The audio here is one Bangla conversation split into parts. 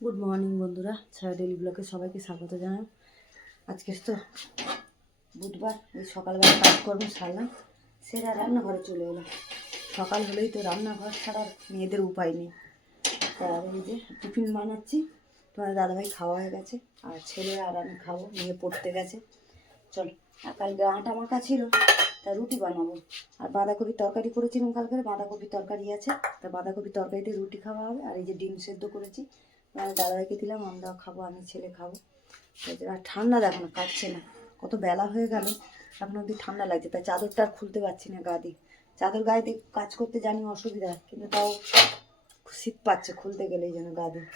গুড মর্নিং বন্ধুরা, ছায়া ডেলি ব্লগে সবাইকে স্বাগত জানাই। আজকে তো বুধবার, এই সকালবেলা কাজকর্ম সারলাম, সেরা রান্নাঘরে চলে এলাম। সকাল হলেই তো রান্নাঘর ছাড়া মেয়েদের উপায় নেই। আর এই যে টিফিন বানাচ্ছি, তোমার দাদাভাই খাওয়া হয়ে গেছে, আর ছেলে আর আমি খাবো, মেয়ে পড়তে গেছে। চলো, আর কালকে আটা মাখা ছিল, তা রুটি বানাবো। আর বাঁধাকপি তরকারি করেছিলাম কালকে, বাঁধাকপি তরকারি আছে, তা বাঁধাকপি তরকারিতে রুটি খাওয়া হবে। আর এই যে ডিম সেদ্ধ করেছি, দাদাভাইকে দিলাম, আমরাও খাবো, আমি ছেলে খাবো। আর ঠান্ডা দেখো না, কাটছে না, কত বেলা হয়ে গেল, এখন অব্দি ঠান্ডা লাগছে। তাই চাদরটা আর খুলতে পারছি না গা দিয়ে। চাদর গায়ে দিয়ে কাজ করতে জানি অসুবিধা, কিন্তু তাও শীত পাচ্ছে খুলতে গেলেই যেন গা দিয়ে।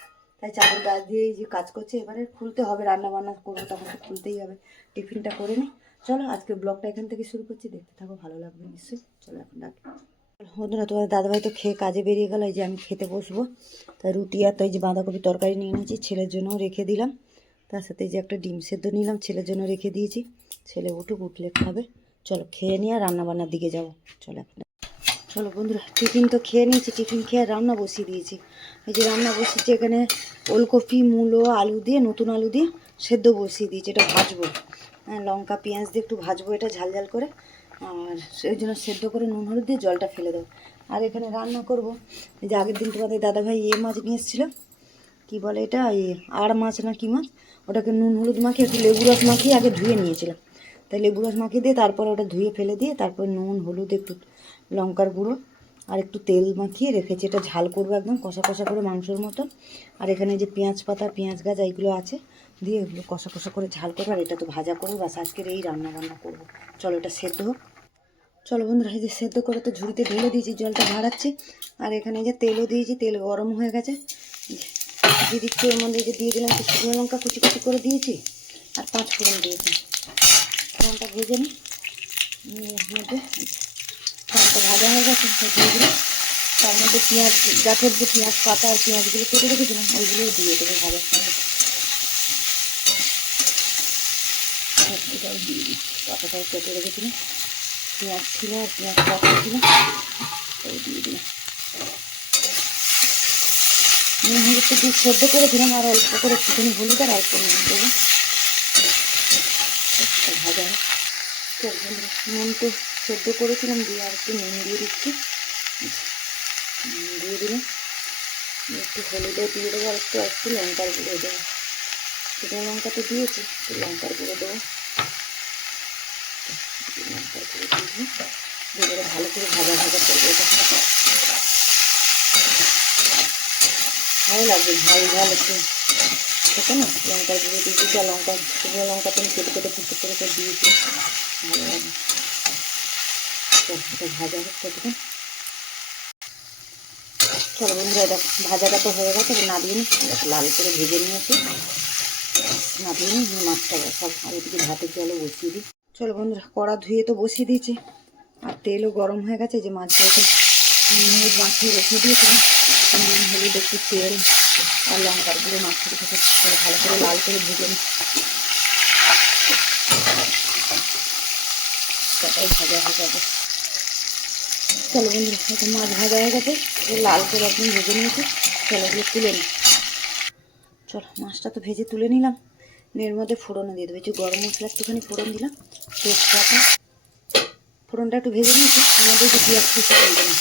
তাই চাদর গায়ে দিয়েই যে কাজ করছে, এবারে খুলতে হবে, রান্না বান্না করবো তখন তো খুলতেই হবে। টিফিনটা করে নিই। চলো, আজকে ব্লগটা এখান থেকে শুরু করছি, দেখতে থাকো, ভালো লাগবে নিশ্চয়ই। চলো এখন ডাকি বন্ধুরা, তোমার দাদাভাই তো খেয়ে কাজে বেরিয়ে গেল, এই যে আমি খেতে বসবো। তাই রুটি আর তো এই যে বাঁধাকপি তরকারি নিয়ে নিয়েছি, ছেলের জন্যও রেখে দিলাম। তার সাথে এই যে একটা ডিম সেদ্ধ নিলাম, ছেলের জন্য রেখে দিয়েছি। ছেলে উঠলে খাবে। চলো খেয়ে নিয়ে আর রান্নাবান্নার দিকে যাবো। চলো বন্ধুরা, টিফিন তো খেয়ে নিয়েছি, টিফিন খেয়ে রান্না বসিয়ে দিয়েছি। এই যে রান্না বসিয়েছি, এখানে ওলকপি মূলো আলু দিয়ে, নতুন আলু দিয়ে সেদ্ধ বসিয়ে দিয়েছি। এটা ভাজবো, হ্যাঁ, লঙ্কা পেঁয়াজ দিয়ে একটু ভাজবো এটা ঝাল ঝাল করে। আর সেই জন্য সেদ্ধ করে নুন হলুদ দিয়ে জলটা ফেলে দেবো। আর এখানে রান্না করব, এই যে আগের দিন তোমাদের দাদাভাই মাছ নিয়ে এসেছিলো, কী বলে এটা, আর মাছ না কি মাছ, ওটাকে নুন হলুদ মাখিয়ে একটু লেবু রস মাখিয়ে আগে ধুয়ে নিয়েছিলাম। তাই লেবু রস মাখিয়ে দিয়ে তারপরে ওটা ধুয়ে ফেলে দিয়ে তারপর নুন হলুদ একটু লঙ্কার গুঁড়ো আর একটু তেল মাখিয়ে রেখেছি। এটা ঝাল করবো একদম কষা কষা করে মাংসর মতো। আর এখানে যে পেঁয়াজ পাতা পেঁয়াজ গাছ এইগুলো আছে, দিয়ে এগুলো কষা কষা করে ঝাল করবো। আর এটা তো ভাজা করবো, বাস আজকের এই রান্না বান্না করবো। চলো এটা সেদ্ধ হোক। চলো বন্ধুরা, এই যে সেদ্ধ করে তো ঝুড়িতে ঢেলে দিয়েছি, জলটা ভাড়াচ্ছি। আর এখানে যে তেলও দিয়েছি, তেল গরম হয়ে গেছে, দিয়ে দিচ্ছি। এর মধ্যে যে দিয়ে দিলাম, শুকনো লঙ্কা কুচি কুচি করে দিয়েছি, আর 5 ফোড়ন দিয়েছি। ফোড়নটা ভেজে নিই, এর মধ্যে ফোড়নটা ভাজা হয়ে গেছে, দিয়ে দিলাম। তার মধ্যে পেঁয়াজ গাছের যে পেঁয়াজ পাতা আর পেঁয়াজগুলো কেটে রেখেছিলাম, ওইগুলোও দিয়ে দেবো ভাজার সঙ্গে। এটাও দিয়ে দিচ্ছি, পাতাটাও কেটে রেখেছিলাম, পেঁয়াজ ছিল আর পেঁয়াজ পাতা ছিল, ওই দিয়ে দিলাম। নুন হলুদটা দিয়ে সেদ্ধ করেছিলাম, আর অল্প করে একটুখানি হলুদ আর অল্প নুন দেবো, ভাজা হয়। নুন তো সেদ্ধ করেছিলাম, দিয়ে আর একটু নুন দিয়ে দিচ্ছি, দিয়ে দিলাম। একটু হলুদও দিয়ে দেবো, আর একটু লঙ্কার গুঁড়ো দেবো। শুকনো লঙ্কা তো দিয়েছি, একটু লঙ্কার গুঁড়ো দেবো। লঙ্কার গুঁড়ো দিয়ে এবারে ভালো করে ভাজা ভাজা করবো। এটা ভালো লাগবে, ঝাল ঝাল একটু থাকে না, লঙ্কার গুঁড়ো দিয়েছি। আর লঙ্কা, শুকনো লঙ্কা তো আমি কেটে কেটে ফুটো করে দিয়েছি, ভালো লাগে। এটা ভাজা হচ্ছে তখন। চলো বন্ধুরা, এটা ভাজাটা তো হয়ে গেছে, নামিয়ে নিই। লাল করে ভেজে নিয়েছি, নামিয়ে নিই। মাছটা সব আর এদিকে ভাতের জলও বসিয়ে দিই। চলো বন্ধুরা, কড়া ধুয়ে তো বসিয়ে দিয়েছি, আর তেলও গরম হয়ে গেছে। যে মাছগুলোকে নুন হলুদ মাখিয়ে রেখে দিয়েছিলাম, নুন হলুদ একটু তেল আর লঙ্কার গুঁড়ো মাখিয়ে রেখে ভালো করে লাল করে ভেজে নিই। সেটাই ভাজা হয়ে যাবে। চলো বন্ধুরা, হয়তো মাছ ভাজা হয়ে গেছে, লাল করে একদম ভেজে নিয়েছি। চলো এগুলো তুলে নিই। চলো, মাছটা তো ভেজে তুলে নিলাম। এর মধ্যে ফোড়নে দিয়ে দেবো, একটু গরম মশলা একটুখানি ফোড়ন দিলাম, তেজপাতা, ফোড়নটা একটু ভেজে নিয়েছি। এর মধ্যে একটু পেঁয়াজ কুচি দিয়ে দিলাম,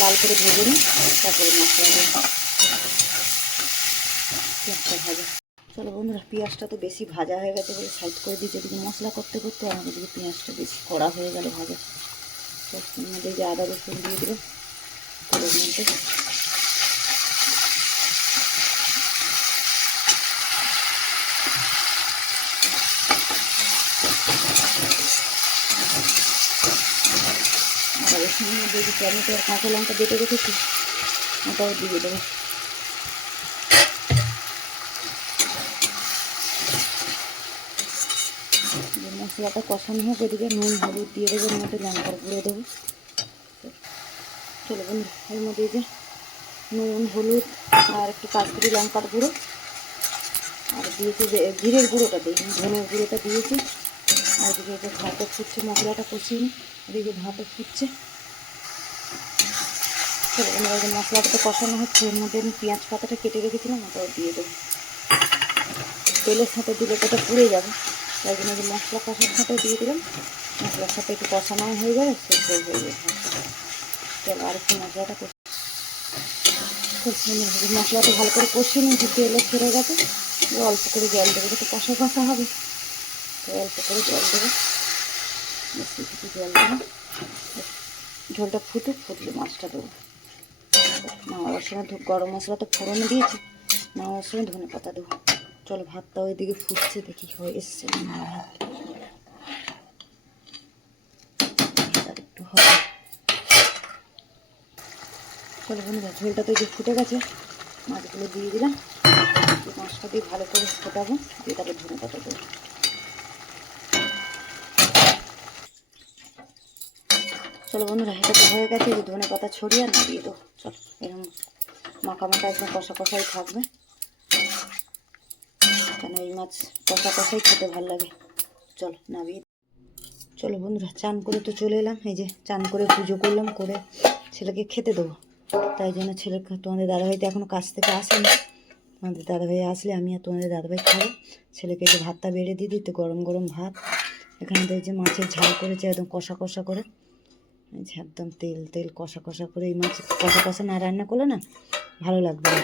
লাল করে ভেজে নিই, তারপরে মশলা দেবো, পেঁয়াজটা ভাজা। চলো বন্ধুরা, পেঁয়াজটা তো বেশি ভাজা হয়ে গেছে বলে সাইড করে দিয়েছি। এদিকে মশলা করতে করতে আমাদের দিকে পেঁয়াজটা বেশি কড়া হয়ে গেল ভাজা। তার মধ্যে যে আদা রসুন দিয়ে দেবো তেলের মধ্যে। আদা রসুনের মধ্যে যে টমেটো আর কাঁচা লঙ্কা বেটে রেখেছি, ওটাও দিয়ে দেবো। মশলাটা কষানো হোক, এদিকে নুন হলুদ দিয়ে দেবো, এর মধ্যে লঙ্কার গুঁড়ো দেবো। চলো বন্ধু, এর মধ্যে যে নুন হলুদ আর একটু কাশ্মীরি লঙ্কার গুঁড়ো, আর দিয়েছি যে জিরের গুঁড়োটা দিই, ধনের গুঁড়োটা দিয়েছি। আর এদিকে যে ভাতও ফুটছে, মশলাটা কষিয়ে নিই, এদিকে ভাতও ফুটছে। চলো বন্ধুরা, যে মশলাটা তো কষানো হচ্ছে, এর মধ্যে আমি পেঁয়াজ পাতাটা কেটে রেখেছিলাম, ওটাও দিয়ে দেবো। তেলের সাথে দিলে ওটা পুড়ে যাবে, তাই জন্য যে মশলা কষার সাথে দিয়ে দিলাম। মশলার সাথে একটু কষানোও হয়ে যাবে, সেদ্ধ হয়ে যাবে। চলো আর একটু মশলাটা মশলাটা ভালো করে কষিয়ে নিয়েছি, তেলও ছেড়ে গেছে। অল্প করে জল দেবো, একটু কষা কষা হবে, তো অল্প করে জল দেবো, বেশি কিছু জল দেবো। ঝোলটা ফুটলে মাছটা দেবো। নামাবার সময় গরম মশলা তো ফোড়নে দিয়েছি, নামাবার সময় ধনে পাতা দেবো। চলো ভাতটা ওইদিকে ফুটছে, দেখি হয়ে এসছে একটু হবে। চলো বন্ধুরা, ঝোলটা তো যে ফুটে গেছে, মাছগুলো দিয়ে দিলাম। মাছটা দিয়ে ভালো করে ফোটাবো, দিয়ে তারপর ধনে পাতা দেবো। চলো বন্ধুরা, এটা তো হয়ে গেছে, যে ধনে পাতা ছড়িয়ে আর নাড়িয়ে দেবো। চলো এরকম মাখা মাখা একদম কষা কষাই থাকবে, কেন এই মাছ কষা কষাই খেতে ভালো লাগে। চলো নামিয়ে। চলো বন্ধুরা, চান করে তো চলে এলাম, এই যে চান করে পুজো করলাম, করে ছেলেকে খেতে দেবো। তাই জন্য তোমাদের দাদাভাই তো এখনও কাছ থেকে আসেনি। তোমাদের দাদাভাই আসলে আমি আর তোমাদের দাদাভাই খাবো। ছেলেকে যে ভাতটা বেড়ে দিয়ে দিতে, গরম গরম ভাত। এখানে তো এই যে মাছের ঝাল করেছে একদম কষা কষা করে, একদম তেল তেল কষা কষা করে। এই মাছ কষা কষা না রান্না করলে না ভালো লাগবে না।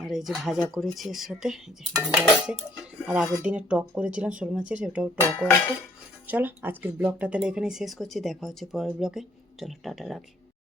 আর এই যে ভাজা করেছি এর সাথে, এই যে ভাজা আছে। আর আগের দিনে টক করেছিলাম শোল মাছের, সেটাও টকও আছে। চলো আজকের ব্লগটা তাহলে এখানেই শেষ করছি, দেখা হচ্ছে পরের ব্লগে। চলো টাটা, রাখি।